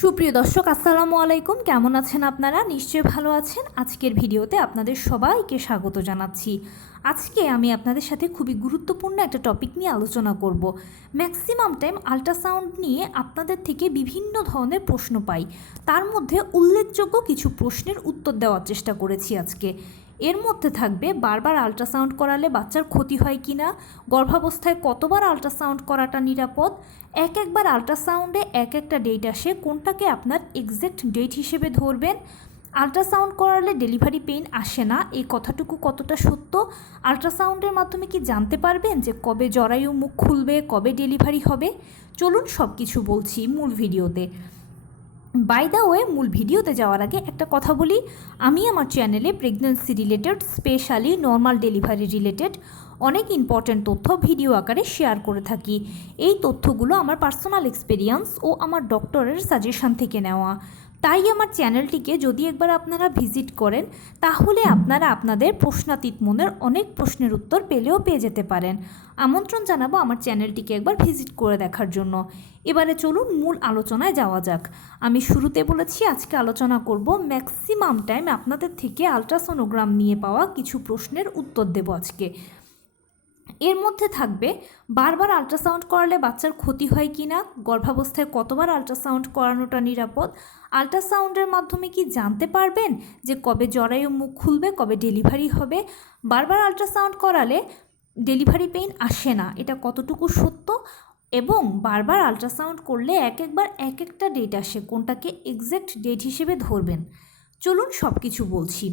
সুপ্রিয় দর্শক আসসালামু আলাইকুম, কেমন আছেন আপনারা? নিশ্চয়ই ভালো আছেন। আজকের ভিডিওতে আপনাদের সবাইকে স্বাগত জানাচ্ছি। আজকে আমি আপনাদের সাথে খুবই গুরুত্বপূর্ণ একটা টপিক নিয়ে আলোচনা করব। ম্যাক্সিমাম টাইম আল্ট্রাসাউন্ড নিয়ে আপনাদের থেকে বিভিন্ন ধরনের প্রশ্ন পাই, তার মধ্যে উল্লেখযোগ্য কিছু প্রশ্নের উত্তর দেওয়ার চেষ্টা করেছি আজকে। এর মধ্যে থাকবে বারবার আল্ট্রাসাউন্ড করালে বাচ্চার ক্ষতি হয় কি না, গর্ভাবস্থায় কতবার আল্ট্রাসাউন্ড করাটা নিরাপদ, একবার আল্ট্রাসাউন্ডে একটা ডেট আসে, কোনটাকে আপনার এক্স্যাক্ট ডেট হিসেবে ধরবেন, আল্ট্রাসাউন্ড করালে ডেলিভারি পেইন আসে না এই কথাটুকু কতটা সত্য, আল্ট্রাসাউন্ডের মাধ্যমে কি জানতে পারবেন যে কবে জরায়ু মুখ খুলবে, কবে ডেলিভারি হবে। চলুন সব কিছু বলছি মূল ভিডিওতে। বাই দ্য ওয়ে, মূল ভিডিওতে যাওয়ার আগে একটা কথা বলি, আমি আমার চ্যানেলে pregnancy related, specially normal delivery related অনেক ইম্পর্ট্যান্ট তথ্য ভিডিও আকারে শেয়ার করে থাকি। এই তথ্যগুলো আমার পার্সোনাল এক্সপেরিয়েন্স ও আমার ডক্টরের সাজেশন থেকে নেওয়া। তাই আমার চ্যানেলটিকে যদি একবার আপনারা ভিজিট করেন, তাহলে আপনারা আপনাদের প্রশ্নাতীত মনের অনেক প্রশ্নের উত্তর পেয়ে যেতে পারেন। আমন্ত্রণ জানাবো আমার চ্যানেলটিকে একবার ভিজিট করে দেখার জন্য। এবারে চলুন মূল আলোচনায় যাওয়া যাক। আমি শুরুতে বলেছি আজকে আলোচনা করব ম্যাক্সিমাম টাইম আপনাদের থেকে আলট্রাসোনোগ্রাম নিয়ে পাওয়া কিছু প্রশ্নের উত্তর দেব আজকে। এর মধ্যে থাকবে বারবার আল্ট্রাসাউন্ড করালে বাচ্চার ক্ষতি হয় কি না, গর্ভাবস্থায় কতবার আল্ট্রাসাউন্ড করানোটা নিরাপদ, আল্ট্রাসাউন্ডের মাধ্যমে কি জানতে পারবেন যে কবে জরায়ু মুখ খুলবে, কবে ডেলিভারি হবে, বারবার আল্ট্রাসাউন্ড করালে ডেলিভারি পেইন আসে না এটা কতটুকু সত্য, এবং বারবার আল্ট্রাসাউন্ড করলে একবার একটা ডেট আসে, কোনটাকে এক্স্যাক্ট ডেট হিসেবে ধরবেন। চলুন সব কিছু বলছি।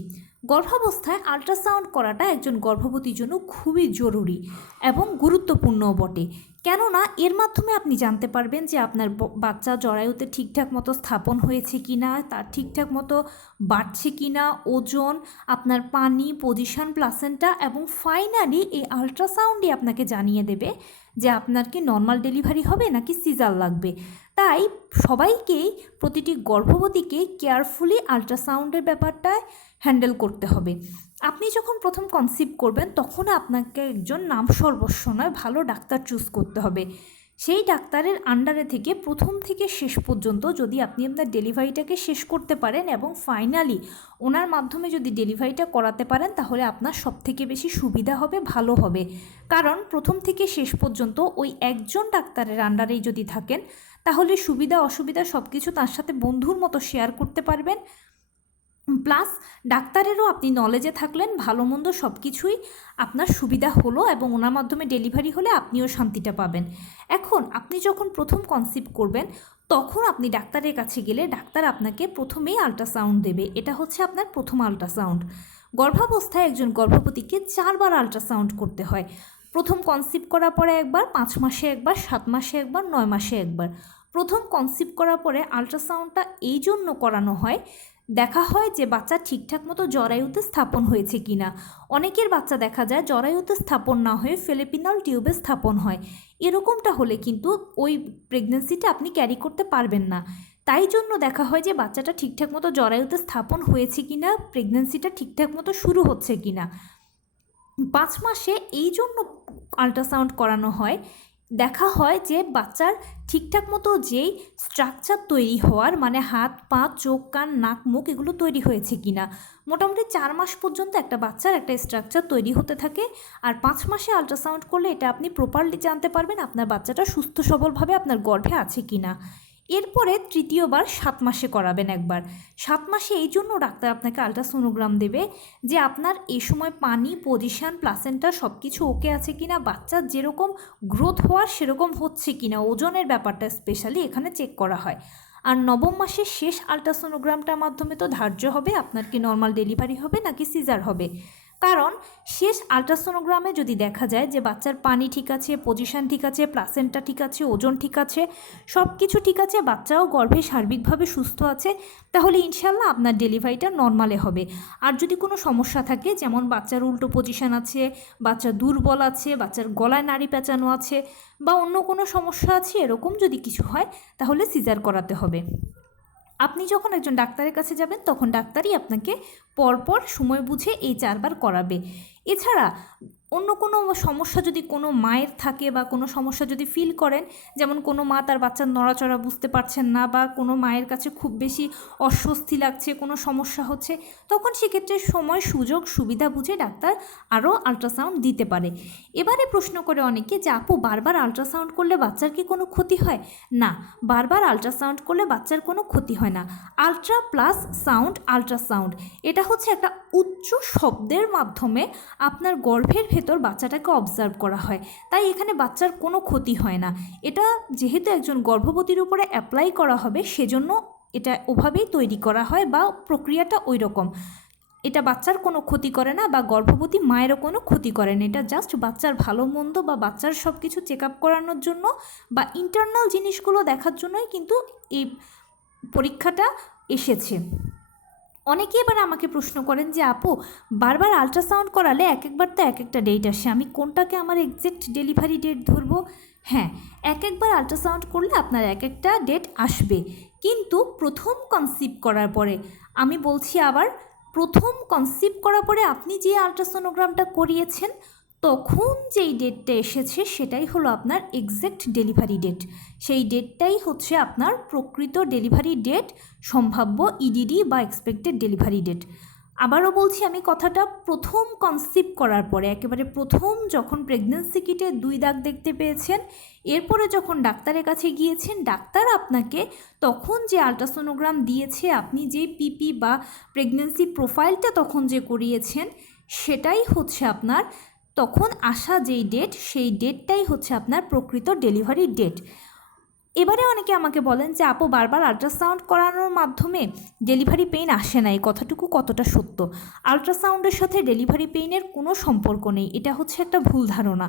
গর্ভাবস্থায় আল্ট্রাসাউন্ড করাটা একজন গর্ভবতীর জন্য খুবই জরুরি এবং গুরুত্বপূর্ণও বটে, কেননা এর মাধ্যমে আপনি জানতে পারবেন যে আপনার বাচ্চা জরায়ুতে ঠিকঠাক মতো স্থাপন হয়েছে কি না, তার ঠিকঠাক মতো বাড়ছে কি না, ওজন, আপনার পানি, পজিশন, প্লাসেন্টা, এবং ফাইনালি এই আল্ট্রাসাউন্ডই আপনাকে জানিয়ে দেবে যে আপনার কি নর্মাল ডেলিভারি হবে নাকি সিজার লাগবে। তাই সবাইকেই, প্রতিটি গর্ভবতীকে কেয়ারফুলি আল্ট্রাসাউন্ডের ব্যাপারটায় হ্যান্ডেল করতে হবে। আপনি যখন প্রথম কনসিভ করবেন তখন আপনাকে একজন নাম সর্বস্ব নয় ভালো ডাক্তার চুজ করতে হবে। সেই ডাক্তারের আন্ডারে থেকে প্রথম থেকে শেষ পর্যন্ত যদি আপনি আপনার ডেলিভারিটাকে শেষ করতে পারেন এবং ফাইনালি ওনার মাধ্যমে যদি ডেলিভারিটা করাতে পারেন, তাহলে আপনার সবথেকে বেশি সুবিধা হবে, ভালো হবে। কারণ প্রথম থেকে শেষ পর্যন্ত ওই একজন ডাক্তারের আন্ডারেই যদি থাকেন, তাহলে সুবিধা অসুবিধা সব কিছু তার সাথে বন্ধুর মতো শেয়ার করতে পারবেন। প্লাস ডাক্তারেরও আপনি নলেজে থাকলেন, ভালো মন্দ সব কিছুই আপনার সুবিধা হলো এবং ওনার মাধ্যমে ডেলিভারি হলে আপনিও শান্তিটা পাবেন। এখন আপনি যখন প্রথম কনসিভ করবেন, তখন আপনি ডাক্তারের কাছে গেলে ডাক্তার আপনাকে প্রথমেই আল্ট্রাসাউন্ড দেবে। এটা হচ্ছে আপনার প্রথম আল্ট্রাসাউন্ড। গর্ভাবস্থায় একজন গর্ভবতীকে 4বার আল্ট্রাসাউন্ড করতে হয়। প্রথম কনসিভ করার পরে একবার, 5 মাসে একবার, 7 মাসে একবার, 9 মাসে একবার। প্রথম কনসিভ করার পরে আল্ট্রাসাউন্ডটা এই জন্য করানো হয়, দেখা হয় যে বাচ্চা ঠিকঠাক মতো জরায়ুতে স্থাপন হয়েছে কিনা। অনেকের বাচ্চা দেখা যায় জরায়ুতে স্থাপন না হয়ে ফেলেপিনাল টিউবে স্থাপন হয়। এরকমটা হলে কিন্তু ওই প্রেগন্যান্সিটা আপনি ক্যারি করতে পারবেন না। তাই জন্য দেখা হয় যে বাচ্চাটা ঠিকঠাক মতো জরায়ুতে স্থাপন হয়েছে কিনা, প্রেগন্যান্সিটা ঠিকঠাক মতো শুরু হচ্ছে কিনা। 5 মাসে এই জন্য আল্ট্রাসাউন্ড করানো হয়, দেখা হয় যে বাচ্চার ঠিকঠাক মতো যেই স্ট্রাকচার তৈরি হওয়ার, মানে হাত পা চোখ কান নাক মুখ এগুলো তৈরি হয়েছে কিনা। মোটামুটি 4 মাস পর্যন্ত একটা বাচ্চার একটা স্ট্রাকচার তৈরি হতে থাকে, আর 5 মাসে আল্ট্রাসাউন্ড করলে এটা আপনি প্রপারলি জানতে পারবেন আপনার বাচ্চাটা সুস্থ সবলভাবে আপনার গর্ভে আছে কিনা। এরপরে তৃতীয়বার 7 মাসে করাবেন একবার। 7 মাসে এই জন্য ডাক্তার আপনাকে আল্ট্রাসোনোগ্রাম দেবে যে আপনার এই সময় পানি, পজিশান, প্লাসেন্টা সব কিছু ওকে আছে কিনা, বাচ্চার যেরকম গ্রোথ হওয়ার সেরকম হচ্ছে কিনা, ওজনের ব্যাপারটা স্পেশালি এখানে চেক করা হয়। আর 9ম মাসের শেষ আল্ট্রাসোনোগ্রামটার মাধ্যমে তো ধার্য হবে আপনার কি নর্মাল ডেলিভারি হবে নাকি সিজার হবে। কারণ শেষ আল্ট্রাসোনোগ্রামে যদি দেখা যায় যে বাচ্চার পানি ঠিক আছে, পজিশান ঠিক আছে, প্লাসেন্টা ঠিক আছে, ওজন ঠিক আছে, সব কিছু ঠিক আছে, বাচ্চাও গর্ভে সার্বিকভাবে সুস্থ আছে, তাহলে ইনশাল্লাহ আপনার ডেলিভারিটা নর্মালে হবে। আর যদি কোনো সমস্যা থাকে, যেমন বাচ্চার উল্টো পজিশান আছে, বাচ্চা দুর্বল আছে, বাচ্চার গলায় নাড়ি পেঁচানো আছে, বা অন্য কোনো সমস্যা আছে, এরকম যদি কিছু হয় তাহলে সিজার করাতে হবে। আপনি যখন একজন ডাক্তারের কাছে যাবেন তখন ডাক্তারই আপনাকে পরপর সময় বুঝে এই 4বার করাবে। এছাড়া অন্য কোনো সমস্যা যদি কোনো মায়ের থাকে বা কোনো সমস্যা যদি ফিল করেন, যেমন কোনো মা তার বাচ্চার নড়াচড়া বুঝতে পারছেন না বা কোনো মায়ের কাছে খুব বেশি অস্বস্তি লাগছে, কোনো সমস্যা হচ্ছে, তখন সেক্ষেত্রে সময় সুযোগ সুবিধা বুঝে ডাক্তার আরও আল্ট্রাসাউন্ড দিতে পারে। এবারে প্রশ্ন করে অনেকে যে আপু বারবার আল্ট্রাসাউন্ড করলে বাচ্চার কি কোনো ক্ষতি হয়? না, বারবার আল্ট্রাসাউন্ড করলে বাচ্চার কোনো ক্ষতি হয় না। আল্ট্রা প্লাস সাউন্ড আল্ট্রাসাউন্ড এটা হচ্ছে একটা উচ্চ শব্দের মাধ্যমে আপনার গর্ভের ভেতর বাচ্চাটাকে অবজার্ভ করা হয়, তাই এখানে বাচ্চার কোনো ক্ষতি হয় না। এটা যেহেতু একজন গর্ভবতীর উপরে অ্যাপ্লাই করা হবে, সেজন্য এটা ওভাবেই তৈরি করা হয় বা প্রক্রিয়াটা ওই রকম। এটা বাচ্চার কোনো ক্ষতি করে না বা গর্ভবতী মায়েরও কোনো ক্ষতি করে না। এটা জাস্ট বাচ্চার ভালো মন্দ বা বাচ্চার সব কিছু চেক আপ করানোর জন্য বা ইন্টারনাল জিনিসগুলো দেখার জন্যই কিন্তু এই পরীক্ষাটা এসেছে। অনেকে এবার আমাকে প্রশ্ন করেন যে আপু বারবার আল্ট্রাসাউন্ড করালে এক একবার তো এক একটা ডেট আসে, আমি কোনটাকে আমার এক্স্যাক্ট ডেলিভারি ডেট ধরবো? হ্যাঁ, এক একবার আল্ট্রাসাউন্ড করলে আপনার এক একটা ডেট আসবে, কিন্তু প্রথম কনসিভ করার পরে, আমি বলছি আবার, প্রথম কনসিভ করার পরে আপনি যে আল্ট্রাসোনোগ্রামটা করিয়েছেন তখন যেই ডেটটা এসেছে সেটাই হলো আপনার এক্স্যাক্ট ডেলিভারি ডেট। সেই ডেটটাই হচ্ছে আপনার প্রকৃত ডেলিভারি ডেট, সম্ভাব্য ইডিডি বা এক্সপেক্টেড ডেলিভারি ডেট। আবারও বলছি আমি কথাটা, প্রথম কনসিভ করার পরে একেবারে প্রথম যখন প্রেগন্যান্সি কিটে 2 দাগ দেখতে পেয়েছেন, এরপরে যখন ডাক্তারের কাছে গিয়েছেন, ডাক্তার আপনাকে তখন যে আল্ট্রাসোনোগ্রাম দিয়েছে, আপনি যে পিপি বা প্রেগন্যান্সি প্রোফাইলটা তখন যে করিয়েছেন, সেটাই হচ্ছে আপনার তখন আসা যেই ডেট, সেই ডেটটাই হচ্ছে আপনার প্রকৃত ডেলিভারি ডেট। এবারে অনেকে আমাকে বলেন যে আপু বারবার আল্ট্রাসাউন্ড করানোর মাধ্যমে ডেলিভারি পেইন আসে না, এই কথাটুকু কতটা সত্য? আল্ট্রাসাউন্ডের সাথে ডেলিভারি পেইনের কোনো সম্পর্ক নেই, এটা হচ্ছে একটা ভুল ধারণা।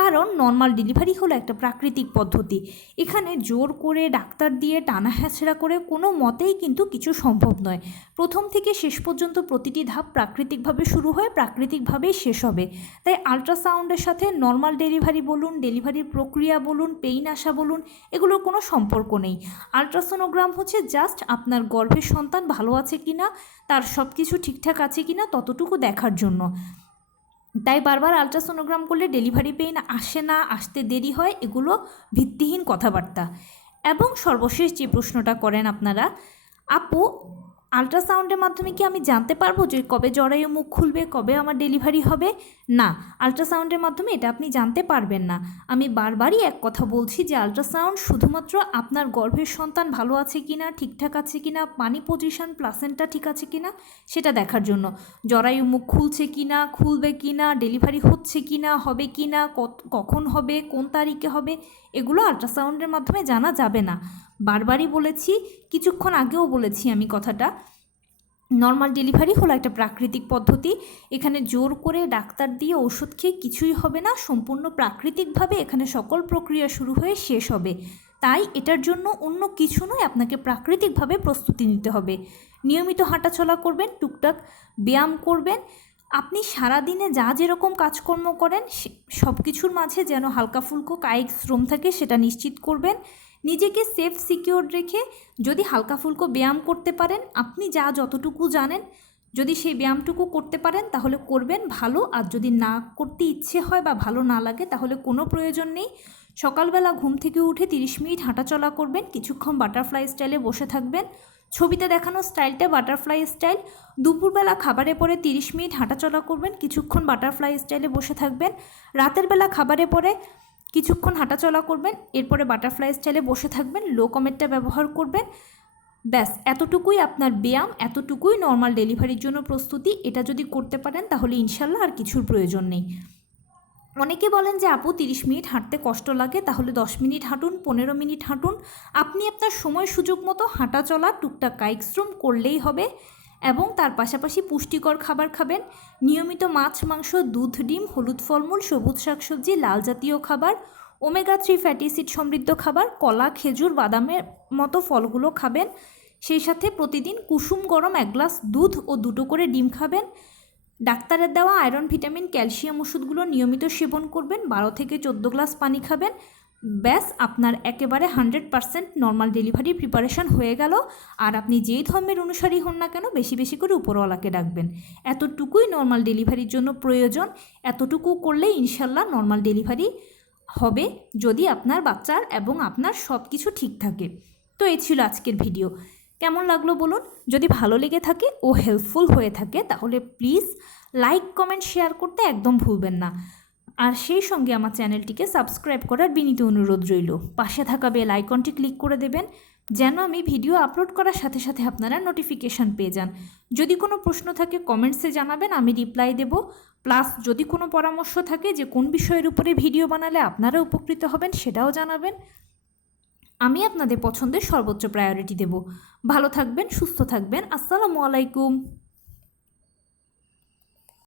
কারণ নর্মাল ডেলিভারি হলো একটা প্রাকৃতিক পদ্ধতি, এখানে জোর করে ডাক্তার দিয়ে টানা হ্যাচড়া করে কোনো মতেই কিন্তু কিছু সম্ভব নয়। প্রথম থেকে শেষ পর্যন্ত প্রতিটি ধাপ প্রাকৃতিকভাবে শুরু হয়ে প্রাকৃতিকভাবেই শেষ হবে। তাই আল্ট্রাসাউন্ডের সাথে নর্মাল ডেলিভারি বলুন, ডেলিভারির প্রক্রিয়া বলুন, পেইন আসা বলুন, এগুলোর কোনো সম্পর্ক নেই। আল্ট্রাসোনোগ্রাম হচ্ছে জাস্ট আপনার গর্ভের সন্তান ভালো আছে কিনা, তার সব কিছু ঠিকঠাক আছে কিনা ততটুকু দেখার জন্য। তাই বারবার আল্ট্রাসোনোগ্রাম করলে ডেলিভারি পেইন আসে না, আসতে দেরি হয়, এগুলো ভিত্তিহীন কথাবার্তা। এবং সর্বশেষ যে প্রশ্নটা করেন আপনারা, আপু আল্ট্রাসাউন্ডের মাধ্যমে কি আমি জানতে পারবো যে কবে জরায়ু মুখ খুলবে, কবে আমার ডেলিভারি হবে? না, আল্ট্রাসাউন্ডের মাধ্যমে এটা আপনি জানতে পারবেন না। আমি বারবারই এক কথা বলছি যে আল্ট্রাসাউন্ড শুধুমাত্র আপনার গর্ভের সন্তান ভালো আছে কিনা, ঠিকঠাক আছে কিনা, পানি পজিশন, প্লাসেন্টা ঠিক আছে কিনা সেটা দেখার জন্য। জরায়ু মুখ খুলছে কিনা, খুলবে কিনা, ডেলিভারি হচ্ছে কিনা, হবে কিনা, কখন হবে, কোন তারিখে হবে, এগুলো আল্ট্রাসাউন্ডের মাধ্যমে জানা যাবে না। বারবারই বলেছি, কিছুক্ষণ আগেও বলেছি আমি কথাটা, নর্মাল ডেলিভারি হলো একটা প্রাকৃতিক পদ্ধতি, এখানে জোর করে ডাক্তার দিয়ে ওষুধ খেয়ে কিছুই হবে না, সম্পূর্ণ প্রাকৃতিকভাবে এখানে সকল প্রক্রিয়া শুরু হয়ে শেষ হবে। তাই এটার জন্য অন্য কিছু নয়, আপনাকে প্রাকৃতিকভাবে প্রস্তুতি নিতে হবে। নিয়মিত হাঁটাচলা করবেন, টুকটাক ব্যায়াম করবেন, আপনি সারাদিনে যা যেরকম কাজকর্ম করেন সব কিছুর মাঝে যেন হালকা ফুলকো কায়িক শ্রম থাকে সেটা নিশ্চিত করবেন। নিজেকে সেফ সিকিওর রেখে যদি হালকা ফুলকো ব্যায়াম করতে পারেন, আপনি যা যতটুকু জানেন যদি সেই ব্যায়ামটুকু করতে পারেন তাহলে করবেন ভালো, আর যদি না করতে ইচ্ছে হয় বা ভালো না লাগে তাহলে কোনো প্রয়োজন নেই। সকালবেলা ঘুম থেকে উঠে 30 মিনিট হাঁটাচলা করবেন, কিছুক্ষণ বাটারফ্লাই স্টাইলে বসে থাকবেন, ছবিতে দেখানো স্টাইলটা বাটারফ্লাই স্টাইল। দুপুরবেলা খাবারে পরে 30 মিনিট হাঁটাচলা করবেন, কিছুক্ষণ বাটারফ্লাই স্টাইলে বসে থাকবেন। রাতের বেলা খাবারে পরে কিছুক্ষণ হাঁটাচলা করবেন, এরপরে বাটারফ্লাই স্টাইলে বসে থাকবেন, লো কমেটটা ব্যবহার করবেন। ব্যাস এতটুকুই আপনার ব্যায়াম, এতটুকুই নর্মাল ডেলিভারির জন্য প্রস্তুতি। এটা যদি করতে পারেন তাহলে ইনশাল্লাহ আর কিছুর প্রয়োজন নেই। অনেকে বলেন যে আপু 30 মিনিট হাঁটতে কষ্ট লাগে, তাহলে 10 মিনিট হাঁটুন, 15 মিনিট হাঁটুন। আপনি আপনার সময় সুযোগ মতো হাঁটা চলা, টুকটাক কায়িক শ্রম করলেই হবে। এবং তার পাশাপাশি পুষ্টিকর খাবার খাবেন, নিয়মিত মাছ, মাংস, দুধ, ডিম, হলুদ ফলমূল, সবুজ শাকসবজি, লাল জাতীয় খাবার, ওমেগা 3 ফ্যাটি অ্যাসিড সমৃদ্ধ খাবার, কলা, খেজুর, বাদামের মতো ফলগুলো খাবেন। সেই সাথে প্রতিদিন কুসুম গরম 1 গ্লাস দুধ ও 2টো করে ডিম খাবেন। ডাক্তারের দেওয়া আয়রন, ভিটামিন, ক্যালসিয়াম ওষুধগুলো নিয়মিত সেবন করবেন। 12 থেকে 14 গ্লাস পানি খাবেন। ব্যাস আপনার একেবারে 100% নর্মাল ডেলিভারি প্রিপারেশন হয়ে গেল। আর আপনি যেই ধর্মের অনুসারী হন না কেন, বেশি বেশি করে উপরওয়ালাকে ডাকবেন। এতটুকুই নর্মাল ডেলিভারির জন্য প্রয়োজন। এতটুকু করলেই ইনশাল্লাহ নর্মাল ডেলিভারি হবে, যদি আপনার বাচ্চার এবং আপনার সব কিছু ঠিক থাকে। তো এই ছিল আজকের ভিডিও। কেমন লাগলো বলুন? যদি ভালো লেগে থাকে ও হেল্পফুল হয়ে থাকে তাহলে প্লিজ লাইক, কমেন্ট, শেয়ার করতে একদম ভুলবেন না। আর সেই সঙ্গে আমার চ্যানেলটিকে সাবস্ক্রাইব করার বিনীত অনুরোধ রইল। পাশে থাকা বেল আইকনটি ক্লিক করে দেবেন, যেন আমি ভিডিও আপলোড করার সাথে সাথে আপনারা নোটিফিকেশান পেয়ে যান। যদি কোনো প্রশ্ন থাকে কমেন্টসে জানাবেন, আমি রিপ্লাই দেব। প্লাস যদি কোনো পরামর্শ থাকে যে কোন বিষয়ের উপরে ভিডিও বানালে আপনারা উপকৃত হবেন, সেটাও জানাবেন। আমি আপনাদের পছন্দের সর্বোচ্চ প্রায়োরিটি দেব। ভালো থাকবেন, সুস্থ থাকবেন। আসসালামু আলাইকুম।